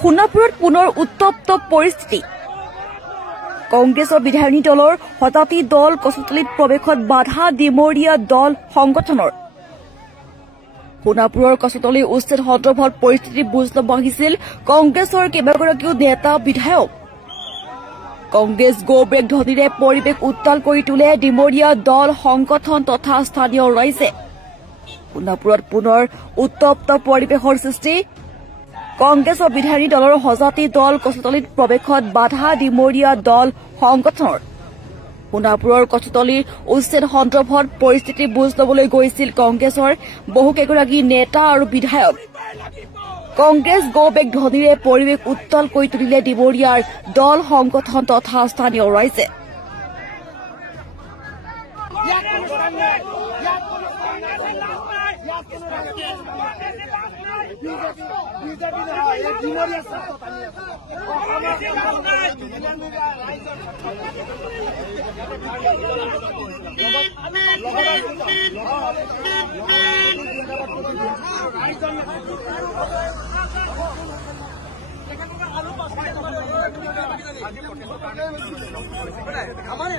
সোণাপুৰত পুনৰ উত্তপ্ত পৰিস্থিতি কংগ্ৰেছৰ বিধায়িনী দলৰ হতাতি দল কচুতলিত প্ৰৱেশত বাধা ডিমৰীয়া দল সংগঠনৰ সোণাপুৰৰ কচুতলি উচ্ছেদ সন্দৰ্ভত পৰিস্থিতি বুজ লব আহিছিল কংগ্ৰেছৰ কেইবাগৰাকীও নেতা বিধায়ক কংগ্ৰেছ গো ব্ৰেক ধ্বনিৰে পৰিৱেশ উত্তাল কৰি তোলে ডিমৰীয়া দল সংগঠন তথা স্থানীয় ৰাইজে সোণাপুৰত পুনৰ উত্তপ্ত পৰিৱেশৰ সৃষ্টি কংগ্ৰেছৰ বিধায়িনী দলৰ হজাতি দল কচুতলিত প্ৰৱেশত বাধা ডিমৰীয়া দল সংগঠনৰ সোণাপুৰৰ কচুতলিৰ উচ্ছেদ সন্দৰ্ভত পৰিস্থিতি বুজ লবলৈ গৈছিল কংগ্ৰেছৰ বহুকেইগৰাকী নেতা আৰু বিধায়ক কংগ্ৰেছ গো বেক ধ্বনিৰে পৰিৱেশ উত্তাল কৰি তুলিলে ডিমৰীয়াৰ দল সংগঠন তথা স্থানীয় ৰাইজে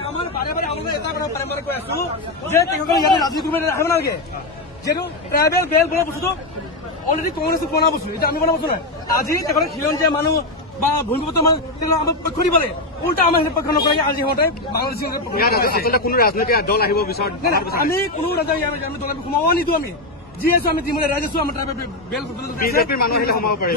আমাৰ বাৰে বাৰে আপোনালোকে এটা কথা বাৰে কৈ আছো যে তেওঁলোকে ইয়াতে ৰাজনীতি কৰিব আহিব নালাগে যিহেতু ট্ৰাইবেল বেল বোলা বস্তুটো অলৰেডি কংগ্ৰেছে বনা বস্তু এতিয়া আমি বনা বস্তু নহয় আজি তেওঁলোকে খিলঞ্জীয়া মানুহ বা ভূমিপুত্ৰ মানুহ তেওঁলোকে আমাক পক্ষ দিব লাগে উল্টা আমাৰ পক্ষ নকৰে আজি সিহঁতে বাংলাদেশী কোনো ৰাজনৈতিক দল আহিব বিচাৰ আমি কোনো আমি দল সোমাব নিদিওঁ আমি যি আছো আমি যিমান ৰাইজ আছো আমাৰ ট্ৰাইবেল বেল বিজেপিৰ মানুহ আহিলে সোমাব পাৰে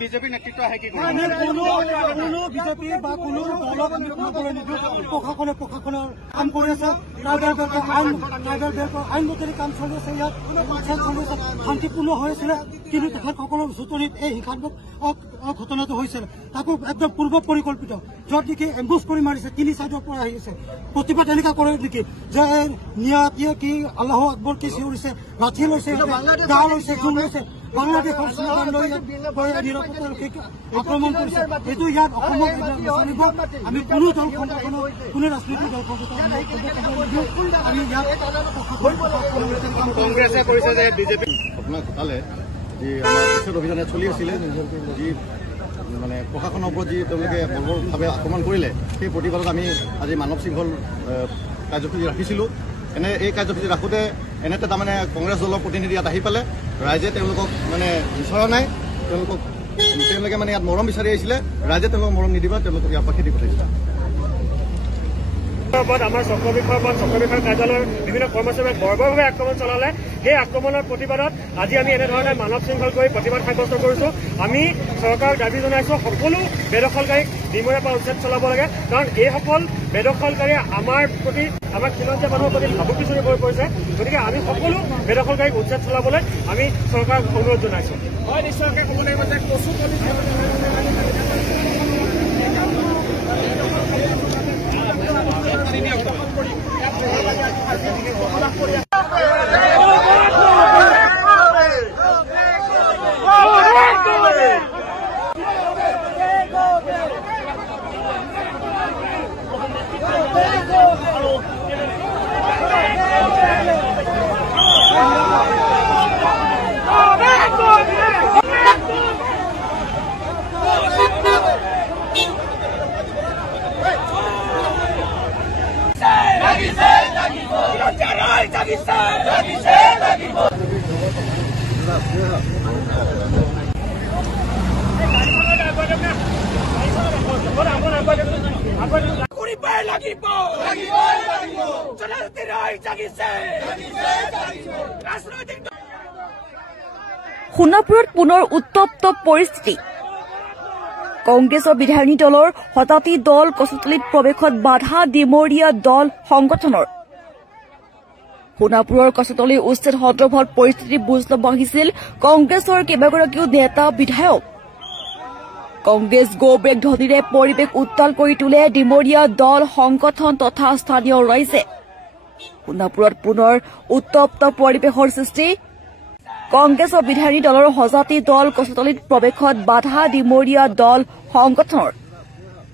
বিজেপিৰ নেতৃত্ব আহে কি কোনো বিজেপি বা কোনো দলক আমি সোমাবলৈ নিদিওঁ প্ৰশাসনে কাম কৰি আছে আইনমতে কাম চলি আছে ইয়াত চলি আছে শান্তিপূৰ্ণ হৈ আছিলে কিন্তু তেখেতসকলৰ চুটনিত এই হিংসাত্মক ঘটনাটো হৈছিল তাকো একদম পূৰ্ব পৰিকল্পিত য'ত নেকি এম্বুছ কৰি মাৰিছে তিনি চাইডৰ পৰা আহি আছে প্ৰতিবাদ এনেকুৱা কৰে নেকি যে নিয়াতিয়ে কি আল্লাহ আকবৰ কি চিঞৰিছে লাঠি লৈছে দা লৈছে জোল লৈছে বাংলাদেশৰ শ্লোগান লৈ নিৰাপত্তাৰক্ষীক আক্ৰমণ কৰিছে এইটো ইয়াত অসমত জানিব আমি কোনো দল সংগঠনৰ কোনো ৰাজনৈতিক দল সংগঠন আমি ইয়াত কংগ্ৰেছে কৰিছে যে বিজেপি আপোনাক ঘটালে যি আমাৰ উচ্ছেদ অভিযানে চলি আছিলে যি মানে প্ৰশাসনৰ ওপৰত যি তেওঁলোকে বলবলভাৱে আক্ৰমণ কৰিলে সেই প্ৰতিবাদত আমি আজি মানৱ শৃংখল কাৰ্যসূচী ৰাখিছিলোঁ এই কাৰ্যসূচী ৰাখোঁতে এনেতে তাৰমানে কংগ্ৰেছ দলৰ প্ৰতিনিধি ইয়াত আহি পালে ৰাইজে তেওঁলোকক মানে বিচৰা নাই তেওঁলোকে মানে ইয়াত মৰম বিচাৰি আহিছিলে ৰাইজে তেওঁলোকক মৰম নিদিবা তেওঁলোকক ইয়াৰ পৰা খেদি পঠাইছিলে আমাৰ চক্ৰ বিষয়ৰ কাৰ্যালয়ৰ বিভিন্ন কৰ্মচাৰীক বৰ্বৰভাৱে আক্ৰমণ চলালে সেই আক্ৰমণৰ প্ৰতিবাদত আজি আমি এনেধৰণে মানৱ শৃংখল কৰি প্ৰতিবাদ সাব্যস্ত কৰিছো আমি চৰকাৰক দাবী জনাইছো সকলো বেদখলকাৰীক ডিমৰীয়াৰ পৰা উচ্ছেদ চলাব লাগে কাৰণ এইসকল বেদখলকাৰীয়ে আমাৰ প্ৰতি আমাৰ খিলঞ্জীয়া মানুহৰ প্ৰতি ভাবুকি চুৰি হৈ পৰিছে গতিকে আমি সকলো বেদখলকাৰীক উচ্ছেদ চলাবলৈ আমি চৰকাৰক অনুৰোধ জনাইছো হয় নিশ্চয়কৈ ক'ব লাগিব যে সোণাপুৰত পুনৰ উত্তপ্ত পৰিস্থিতি কংগ্ৰেছৰ বিধায়িনী দলৰ হতাতি দল কচুতলিত প্ৰৱেশত বাধা ডিমৰীয়া দল সংগঠনৰ সোণাপুৰৰ কচুতলিৰ উচ্ছেদ সন্দৰ্ভত পৰিস্থিতি বুজ লব আহিছিল কংগ্ৰেছৰ কেইবাগৰাকীও নেতা বিধায়ক কংগ্ৰেছ গো ব্ৰেক ধ্বনিৰে পৰিৱেশ উত্তাল কৰি তোলে ডিমৰীয়া দল সংগঠন তথা স্থানীয় ৰাইজে সোণাপুৰত পুনৰ উত্তপ্ত পৰিৱেশৰ সৃষ্টি কংগ্ৰেছৰ বিধায়িনী দলৰ সজাতি দল কচুতলীত প্ৰৱেশত বাধা ডিমৰীয়া দল সংগঠনৰ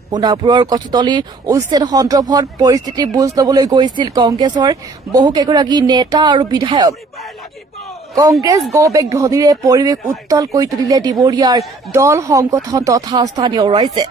সোণাপুৰৰ কচুতলী উচ্ছেদ সন্দৰ্ভত পৰিস্থিতিৰ বুজ লবলৈ গৈছিল কংগ্ৰেছৰ বহুকেইগৰাকী নেতা আৰু বিধায়ক কংগ্ৰেছ গো বেক ধ্বনিৰে পৰিৱেশ উত্তল কৰি তুলিলে ডিমৰীয়াৰ দল সংগঠন তথা স্থানীয় ৰাইজে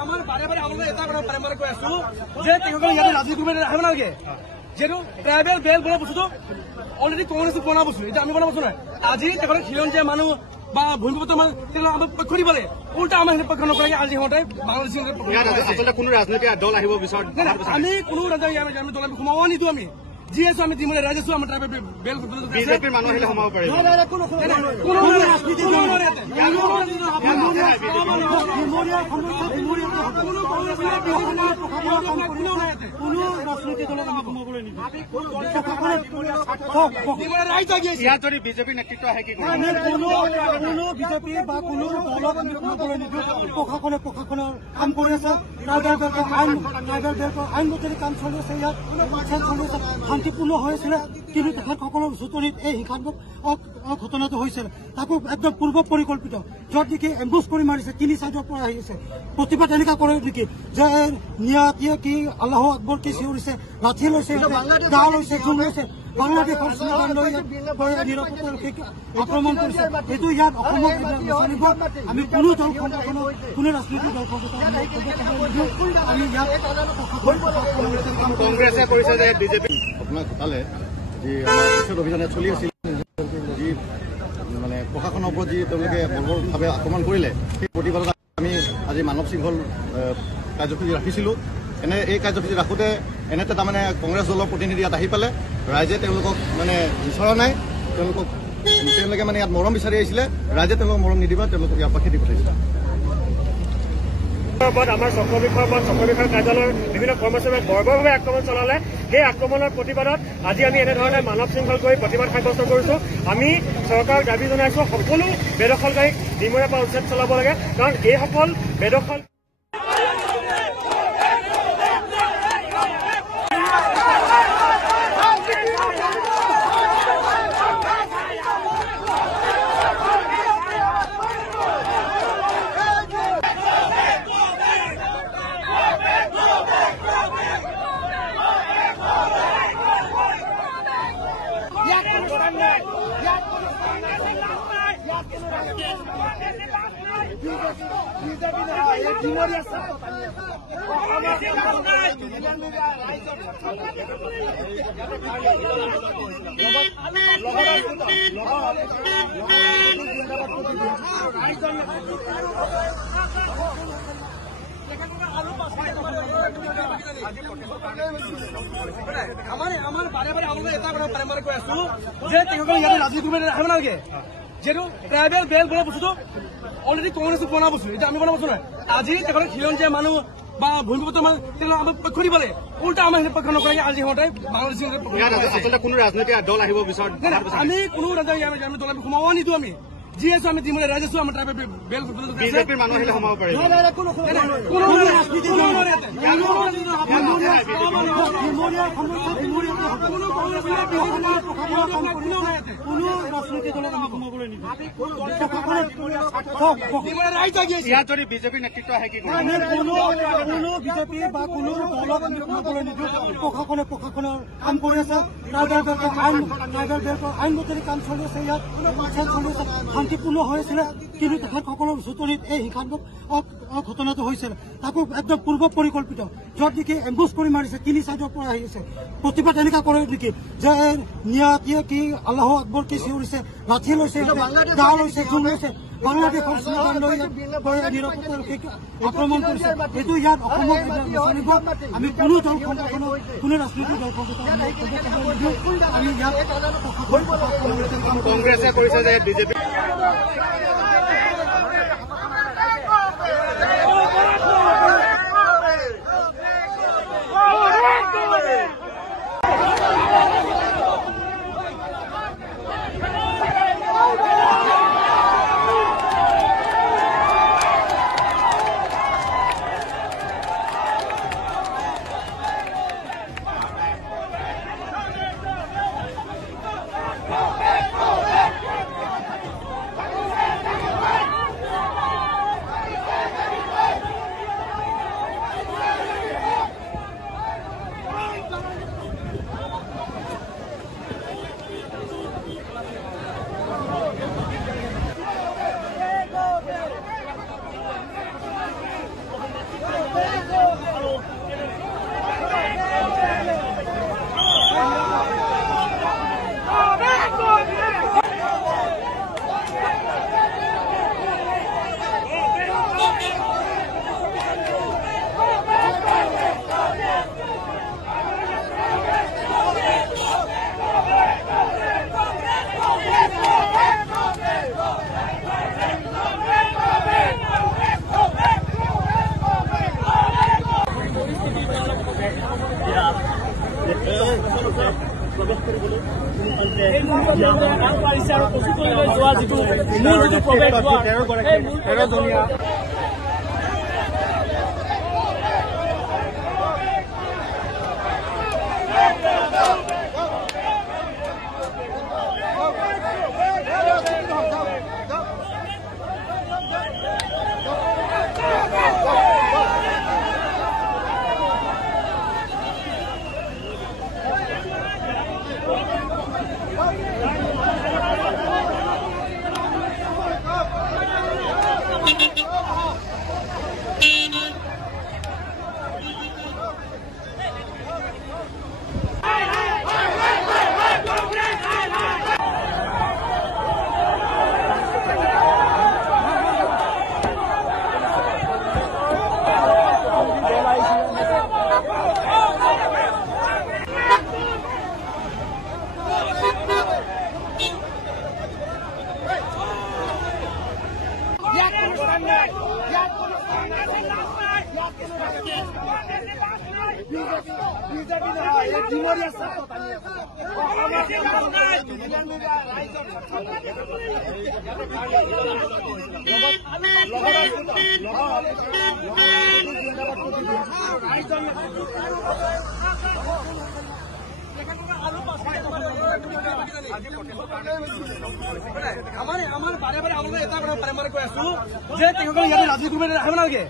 আমাৰ বাৰে বাৰে আপোনালোকে এটা কথা বাৰে বাৰে কৈ আছো যে তেওঁলোকে ইয়াতে ৰাজনীতি কৰিব আহিব নালাগে যিহেতু ট্ৰাইবেল বেল বোলা বস্তুটো অলৰেডি কংগ্ৰেছে বনোৱা বস্তু এতিয়া আমি বনোৱা বস্তু নহয় আজি তেওঁলোকে খিলঞ্জীয়া মানুহ বা ভূমিপুত্ৰ মানুহ তেওঁলোকে আমাক পক্ষ দিব লাগে উল্টা আমাৰ সেই পক্ষ নকৰাকে আজি সিহঁতে বাংলাদেশী আচলতে কোনো ৰাজনৈতিক দল আহিব বিচাৰ আমি কোনো আমি দল সোমাব নিদিওঁ আমি যি আছো আমি দিমলে ৰাইজ আছো আমাৰ ট্ৰাইবেল বেল বিজেপিৰ মানুহ আহিলে সোমাব পাৰিব ইয়াত যদি বিজেপিৰ নেতৃত্ব আহে কি কোনো বিজেপি বা কোনো দলক আমি সোমাবলৈ নিদিওঁ প্ৰশাসনৰ কাম কৰি আছে আইনগত কাম চলি আছে ইয়াত চলি আছে শান্তিপূৰ্ণ হৈ আছিলে কিন্তু তেখেতসকলৰ জোঁটনিত এই হিংসাত্মক ঘটনাটো হৈছিল তাকো একদম পূৰ্ব পৰিকল্পিত য'ত নেকি এম্বুছ কৰি মাৰিছে তিনি চাইডৰ পৰা আহিছে প্ৰতিবাদ এনেকুৱা কৰে নেকি যে নিয়াতিয়ে কি আল্লাহ আকবৰ কি চিঞৰিছে লাঠি লৈছে দা লৈছে জোল লৈছে বাংলাদেশৰ শ্লোগান লৈ নিৰাপত্তাৰক্ষীক আক্ৰমণ কৰিছে এইটো ইয়াত অসমত বিচাৰিব আমি কোনো দল সংগঠনক কোনো ৰাজনৈতিক দল সংগঠন আমি ইয়াত কংগ্ৰেছে কৰিছে যে বিজেপি আপোনাক ঘটালে যি আমাৰ উচ্ছেদ অভিযানে চলি আছিল যি মানে প্ৰশাসনৰ ওপৰত যি তেওঁলোকে বৰ্বৰভাৱে আক্ৰমণ কৰিলে সেই প্ৰতিবাদত আমি আজি মানৱ শৃংখল কাৰ্যসূচী ৰাখিছিলোঁ এই কাৰ্যসূচী ৰাখোঁতে এনেতে তাৰমানে কংগ্ৰেছ দলৰ প্ৰতিনিধি ইয়াত আহি পালে ৰাইজে তেওঁলোকক মানে বিচৰা নাই তেওঁলোকে মানে ইয়াত মৰম বিচাৰি আহিছিলে ৰাইজে তেওঁলোকক মৰম নিদিবা তেওঁলোকক ইয়াৰ পৰা খেদি পঠাইছিলে আমাৰ চক্ৰ বিষয়ৰ কাৰ্যালয়ৰ বিভিন্ন কৰ্মচাৰীয়ে বৰ্বৰভাৱে আক্ৰমণ চলালে সেই আক্ৰমণৰ প্ৰতিবাদত আজি আমি এনেধৰণে মানৱ শৃংখল কৰি প্ৰতিবাদ সাব্যস্ত কৰিছো আমি চৰকাৰক দাবী জনাইছো সকলো বেদখলকাৰীক ডিমৰীয়াৰ পৰা উচ্ছেদ চলাব লাগে কাৰণ এইসকল বেদখল আমাৰ বাৰে বাৰে আপোনালোকে এটা কথা বাৰে বাৰে কৈ আছো যে তেওঁলোকে ইয়াতে ৰাজনীতি কৰিব আহিব নালাগে যিহেতু ট্ৰাইবেল বেল বোলা বস্তুটো অলৰেডি কংগ্ৰেছে বনোৱা বস্তু এতিয়া আমি বনোৱা বস্তু নহয় আজি তেওঁলোকে খিলঞ্জীয়া মানুহ বা ভূমিপুত্ৰ মানুহ তেওঁলোকে আমাক পক্ষ দিব লাগে উল্টা আমাৰ সেই পক্ষ নকৰাকে আজি সিহঁতে বাংলাদেশী আচলতে কোনো ৰাজনৈতিক দল আহিব বিচাৰ আমি কোনো আমি দল সোমাব নিদিওঁ আমি যি আছো আমি দিমলে ৰাইজ আছো আমাৰ ট্ৰাইবেল বেল বিজেপিৰ মানুহ আহিলে সোমাব পাৰিব কোনো ৰাজনৈতিক দলক আমি সোমাবলৈ নিদিওঁ ইয়াত যদি বিজেপিৰ নেতৃত্ব আহে কি কোনো বিজেপি বা কোনো দলক আমি সোমাবলৈ নিদিওঁ প্ৰশাসনৰ কাম কৰি আছে আইনগত কাম চলি আছে ইয়াত চলি আছে শান্তিপূৰ্ণ হৈ আছিলে কিন্তু তেখেতসকলৰ জোঁটনিত এই হিংসাত্মক ঘটনাটো হৈছিল তাকো একদম পূৰ্ব পৰিকল্পিত য'ত নেকি এম্বুছ কৰি মাৰিছে তিনি চাইডৰ পৰা আহিছে প্ৰতিবাদ এনেকুৱা কৰে নেকি যে নিয়াতিয়ে কি আল্লাহ আকবৰ কি চিঞৰিছে লাঠি লৈছে দা লৈছে জোল লৈছে বাংলাদেশৰ স্লোগান লৈ নিৰাপত্তাৰক্ষীক আক্ৰমণ কৰিছে। এইটো ইয়াত অসমত নচলিব। আমি কোনো দল সংগঠনৰ কোনো ৰাজনৈতিক দল সংগঠন আমি ইয়াত কংগ্ৰেছে কৰিছে যে বিজেপি আমাৰ বাৰে বাৰে আপোনালোকে এটা কথা বাৰে বাৰে কৈ আছো যে তেওঁলোকে ইয়াতে ৰাজনীতি কৰিব আহিব নালাগে।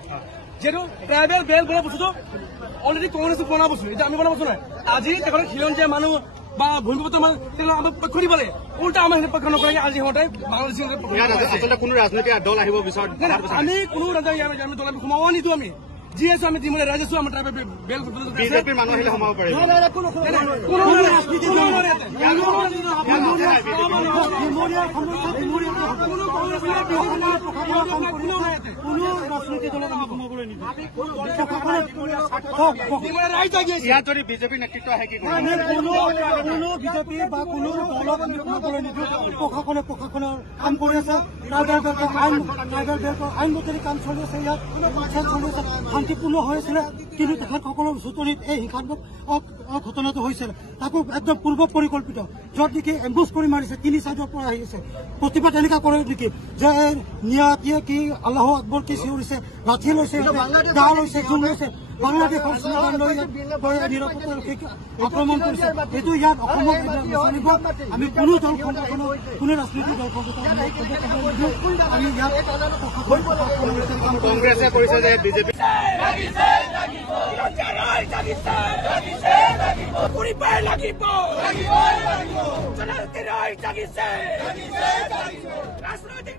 যিহেতু ট্ৰাইবেল বেল বোলা বস্তুটো অলৰেডি কংগ্ৰেছে বনোৱা বস্তু, এতিয়া আমি বনোৱা বস্তু নহয়। আজি তেওঁলোকে খিলঞ্জীয়া মানুহ বা ভূমিপুত্ৰ মানুহ তেওঁলোকে পক্ষ দিব লাগে, উল্টা আমাৰ সেই পক্ষ নকৰে। আজি সিহঁতে বাংলাদেশী কোনো ৰাজনৈতিক দল আহিব বিচাৰে আমি কোনো আমি দল সোমাব নিদিওঁ। আমি যি আছো আমি দিমলে ৰাইজ আছো। আমাৰ ট্ৰাইবেল বেল বিজেপিৰ মানুহ আহিলে সোমাব পাৰে। কোনো ৰাজনৈতিক দলত আমি সোমাবলৈ নিদিওঁ। ইয়াত যদি বিজেপিৰ নেতৃত্ব আহে কি কোনো বিজেপি বা কোনো দলক আমি সোমাবলৈ নিদিওঁ। প্ৰশাসনে প্ৰশাসনৰ কাম কৰি আছে। ট্ৰাইবেল বেল্টৰ আইনগতী কাম চলি আছে। ইয়াত চলি আছে, শান্তিপূৰ্ণ হৈ আছিলে। কিন্তু তেখেতসকলৰ জোঁটনিত এই হিংসাত্মক ঘটনাটো হৈছিল। তাকো একদম পূৰ্ব পৰিকল্পিত, য'ত নেকি এম্বুছ কৰি মাৰিছে। তিনি চাইডৰ পৰা আহি আছে। প্ৰতিবাদ এনেকুৱা কৰে নেকি যে নিয়াতিয়ে কি আল্লাহ আকবৰ কি চিঞৰিছে, লাঠি লৈছে, দা লৈছে, জোন লৈছে। বাংলাদেশৰ স্লোগান লৈ নিৰাপত্তাৰক্ষীক আক্ৰমণ কৰিছে। এইটো ইয়াত অসমত নচলিব। আমি কোনো দল সংগঠনৰ কোনো ৰাজনৈতিক দল সংগঠন আমি ইয়াত কংগ্ৰেছে কৰিছে যে বিজেপি ৰাজনৈতিক